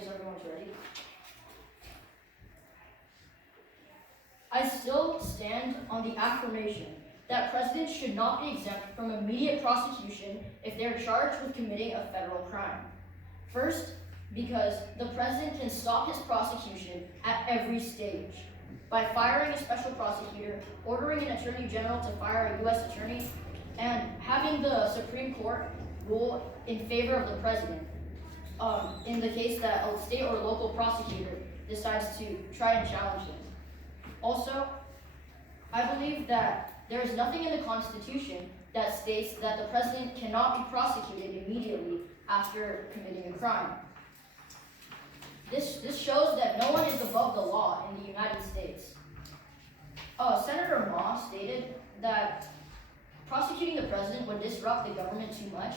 as everyone's ready. I still stand on the affirmation that presidents should not be exempt from immediate prosecution if they are charged with committing a federal crime. First, because the president can stop his prosecution at every stage by firing a special prosecutor, ordering an attorney general to fire a U.S. attorney, and having the Supreme Court rule in favor of the president in the case that a state or local prosecutor decides to try and challenge him. Also, I believe that there is nothing in the Constitution that states that the president cannot be prosecuted immediately after committing a crime. This shows that no one is above the law in the United States. Senator Ma stated that prosecuting the president would disrupt the government too much.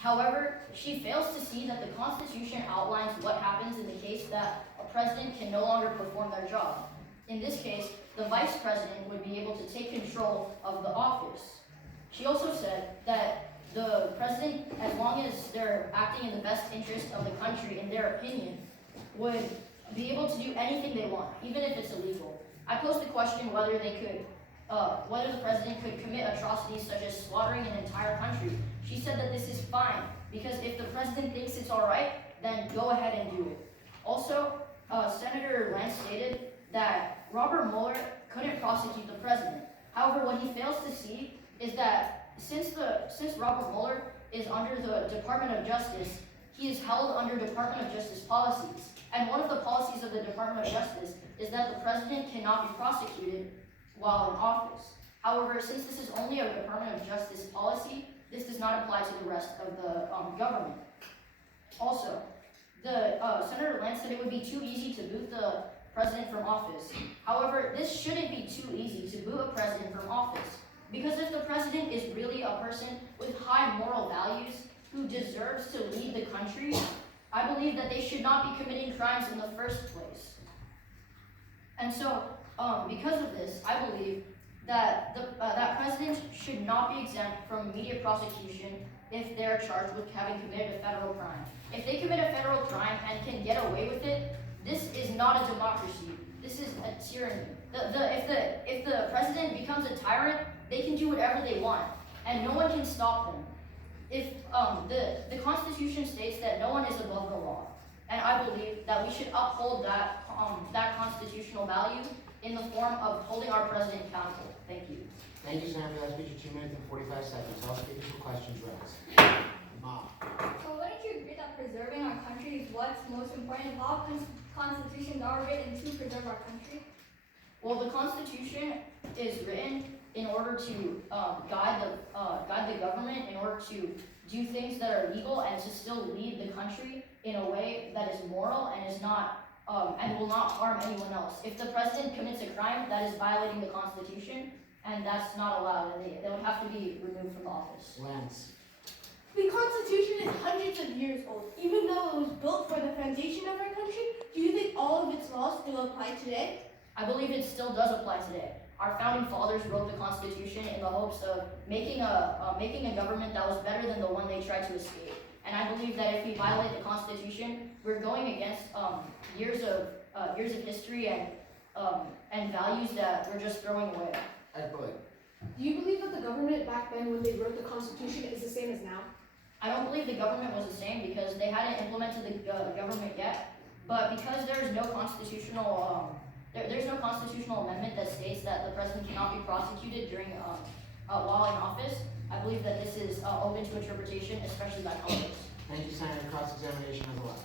However, she fails to see that the Constitution outlines what happens in the case that a president can no longer perform their job. In this case, the vice president would be able to take control of the office. She also said that the president, as long as they're acting in the best interest of the country, in their opinion, would be able to do anything they want, even if it's illegal. I posed the question whether the president could commit atrocities such as slaughtering an entire country. She said that this is fine, because if the president thinks it's all right, then go ahead and do it. Also, Senator Lance stated that Robert Mueller couldn't prosecute the president. However, what he fails to see is that since Robert Mueller is under the Department of Justice, he is held under Department of Justice policies. And one of the policies of the Department of Justice is that the president cannot be prosecuted while in office. However, since this is only a Department of Justice policy, this does not apply to the rest of the government. Also, Senator Lance said it would be too easy to boot the president from office. However, this shouldn't be too easy to boot a president from office, because if the president is really a person with high moral values who deserves to lead the country, I believe that they should not be committing crimes in the first place. And so, because of this, I believe that that presidents should not be exempt from immediate prosecution if they're charged with having committed a federal crime. If they commit a federal crime and can get away with it, this is not a democracy. This is a tyranny. If the president becomes a tyrant, they can do whatever they want, and no one can stop them. If the Constitution states that no one is above the law, and I believe that we should uphold that constitutional value in the form of holding our president accountable. Thank you. Thank you, Senator. That speech is 2 minutes and 45 seconds. All speakers for questions raised. Ma. So wouldn't you agree that preserving our country is what's most important? All constitutions are written to preserve our country. Well, the Constitution is written in order to guide the government, in order to do things that are legal and to still lead the country in a way that is moral and is not and will not harm anyone else. If the president commits a crime, that is violating the Constitution, and that's not allowed, and they would have to be removed from the office. Lance. The Constitution is hundreds of years old. Even though it was built for the foundation of our country, do you think all of its laws still apply today? I believe it still does apply today. Our founding fathers wrote the Constitution in the hopes of making a government that was better than the one they tried to escape. And I believe that if we violate the Constitution, we're going against years of history and values that we're just throwing away. Do you believe that the government back then, when they wrote the Constitution, is the same as now? I don't believe the government was the same because they hadn't implemented the government yet. But because there's no constitutional amendment that states that the president cannot be prosecuted during while in office, I believe that this is open to interpretation, especially by Congress. Thank you, Senator. Cross-examination of the last.